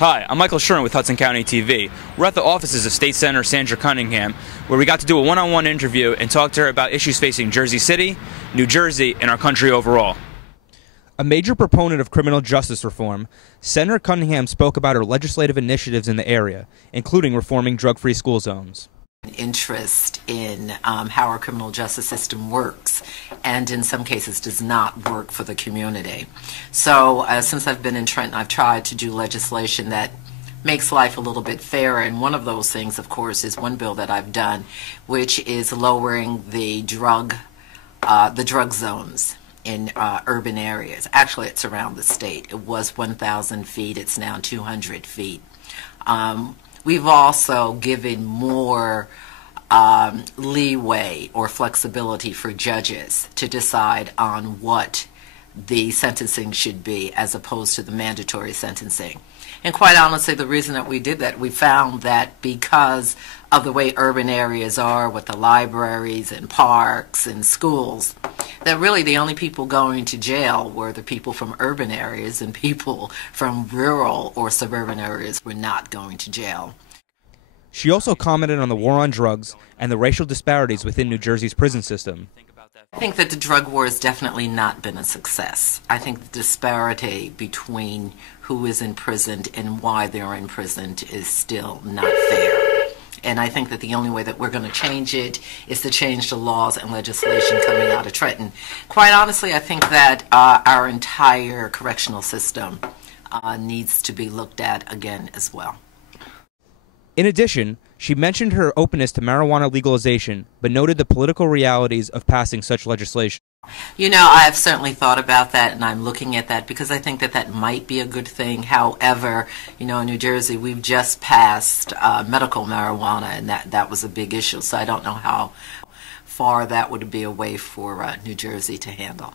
Hi, I'm Michael Sherman with Hudson County TV. We're at the offices of State Senator Sandra Cunningham, where we got to do a one-on-one interview and talk to her about issues facing Jersey City, New Jersey, and our country overall. A major proponent of criminal justice reform, Senator Cunningham spoke about her legislative initiatives in the area, including reforming drug-free school zones. Interest in how our criminal justice system works, and in some cases does not work for the community. So since I've been in Trenton, I've tried to do legislation that makes life a little bit fairer, and one of those things, of course, is one bill that I've done, which is lowering the drug zones in urban areas. Actually, it's around the state. It was 1,000 feet. It's now 200 feet. We've also given more leeway or flexibility for judges to decide on what the sentencing should be as opposed to the mandatory sentencing. And quite honestly, the reason that we did that, we found that because of the way urban areas are with the libraries and parks and schools, that really the only people going to jail were the people from urban areas, and people from rural or suburban areas were not going to jail. She also commented on the war on drugs and the racial disparities within New Jersey's prison system. I think that the drug war has definitely not been a success. I think the disparity between who is imprisoned and why they're imprisoned is still not fair. And I think that the only way that we're going to change it is to change the laws and legislation coming out of Trenton. Quite honestly, I think that our entire correctional system needs to be looked at again as well. In addition, she mentioned her openness to marijuana legalization, but noted the political realities of passing such legislation. You know, I've certainly thought about that, and I'm looking at that because I think that that might be a good thing. However, you know, in New Jersey, we've just passed medical marijuana, and that was a big issue, so I don't know how far that would be a way for New Jersey to handle.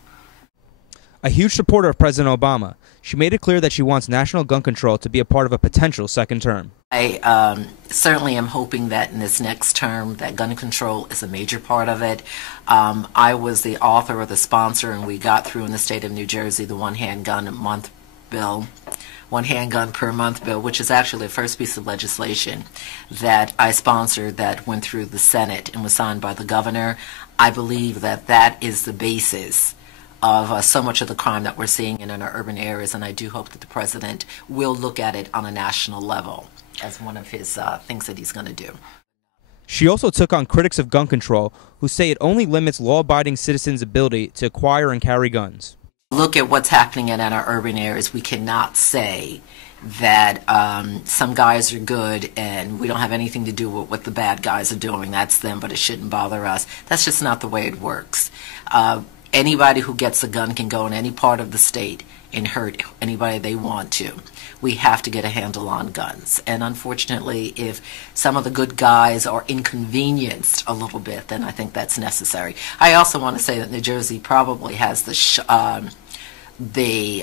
A huge supporter of President Obama, she made it clear that she wants national gun control to be a part of a potential second term. I certainly am hoping that in this next term that gun control is a major part of it. I was the author or the sponsor, and we got through in the state of New Jersey the one handgun per month bill, which is actually the first piece of legislation that I sponsored that went through the Senate and was signed by the governor. I believe that that is the basis of so much of the crime that we're seeing in our urban areas, and I do hope that the president will look at it on a national level as one of his things that he's going to do. She also took on critics of gun control who say it only limits law-abiding citizens' ability to acquire and carry guns. Look at what's happening in our urban areas. We cannot say that some guys are good and we don't have anything to do with what the bad guys are doing. That's them, but it shouldn't bother us. That's just not the way it works. Anybody who gets a gun can go in any part of the state and hurt anybody they want to. We have to get a handle on guns. And unfortunately, if some of the good guys are inconvenienced a little bit, then I think that's necessary. I also want to say that New Jersey probably has the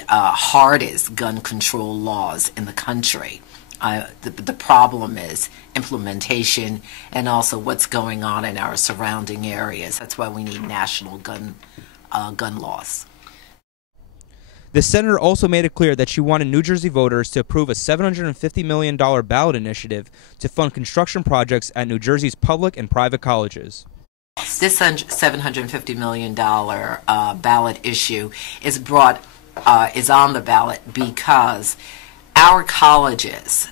hardest gun control laws in the country. The problem is implementation and also what's going on in our surrounding areas. That's why we need national gun laws. The senator also made it clear that she wanted New Jersey voters to approve a $750 million ballot initiative to fund construction projects at New Jersey's public and private colleges. This $750 million ballot issue is on the ballot because our colleges,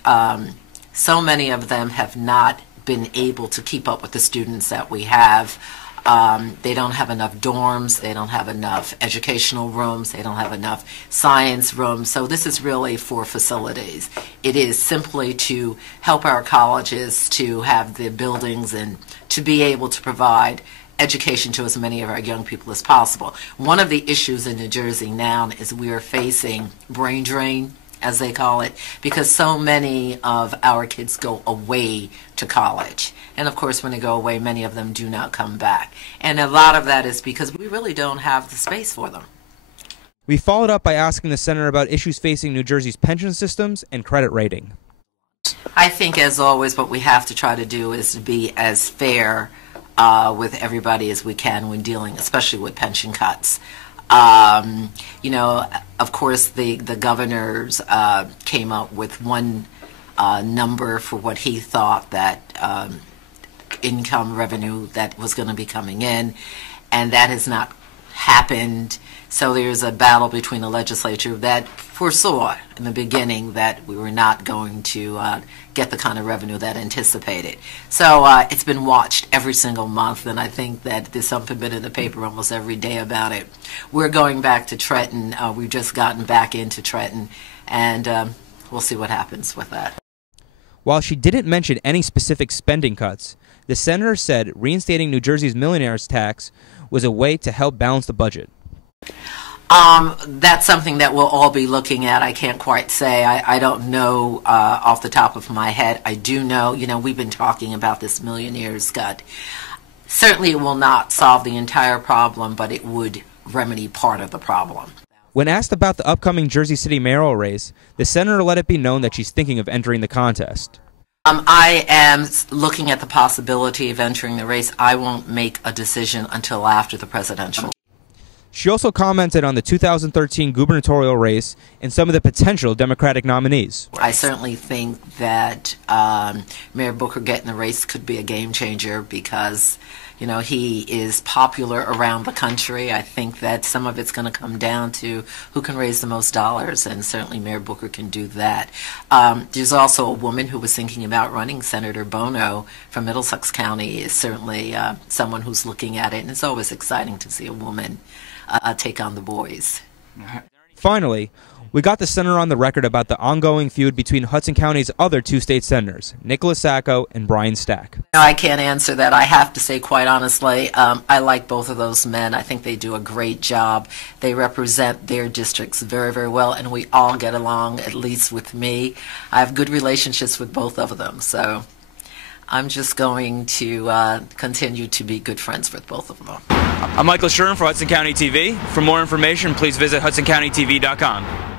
so many of them have not been able to keep up with the students that we have. They don't have enough dorms, they don't have enough educational rooms, they don't have enough science rooms, so this is really for facilities. It is simply to help our colleges to have the buildings and to be able to provide education to as many of our young people as possible. One of the issues in New Jersey now is we are facing brain drain, as they call it, because so many of our kids go away to college. And of course, when they go away, many of them do not come back. And a lot of that is because we really don't have the space for them. We followed up by asking the senator about issues facing New Jersey's pension systems and credit rating. I think, as always, what we have to try to do is to be as fair with everybody as we can when dealing, especially with pension cuts. You know, of course, the governors came up with one number for what he thought that income revenue that was going to be coming in, and that has not happened. So there's a battle between the legislature that foresaw in the beginning that we were not going to get the kind of revenue that anticipated. So it's been watched every single month, and I think that there's something been in the paper almost every day about it. We're going back to Trenton. We've just gotten back into Trenton, and we'll see what happens with that. While she didn't mention any specific spending cuts, the senator said reinstating New Jersey's millionaires tax was a way to help balance the budget. That's something that we'll all be looking at. I can't quite say. I don't know off the top of my head. I do know, you know, we've been talking about this millionaire's cut. Certainly it will not solve the entire problem, but it would remedy part of the problem. When asked about the upcoming Jersey City mayoral race, the senator let it be known that she's thinking of entering the contest. I am looking at the possibility of entering the race. I won't make a decision until after the presidential. She also commented on the 2013 gubernatorial race and some of the potential Democratic nominees. I certainly think that Mayor Booker getting the race could be a game changer because, you know, he is popular around the country. I think that some of it's going to come down to who can raise the most dollars, and certainly Mayor Booker can do that. There's also a woman who was thinking about running. Senator Bono from Middlesex County is certainly someone who's looking at it, and it's always exciting to see a woman take on the boys. Finally, we got the senator on the record about the ongoing feud between Hudson County's other two state senators, Nicholas Sacco and Brian Stack. No, I can't answer that. I have to say, quite honestly, I like both of those men. I think they do a great job. They represent their districts very, very well, and we all get along, at least with me. I have good relationships with both of them, so I'm just going to continue to be good friends with both of them. I'm Michael Sherman for Hudson County TV. For more information, please visit HudsonCountyTV.com.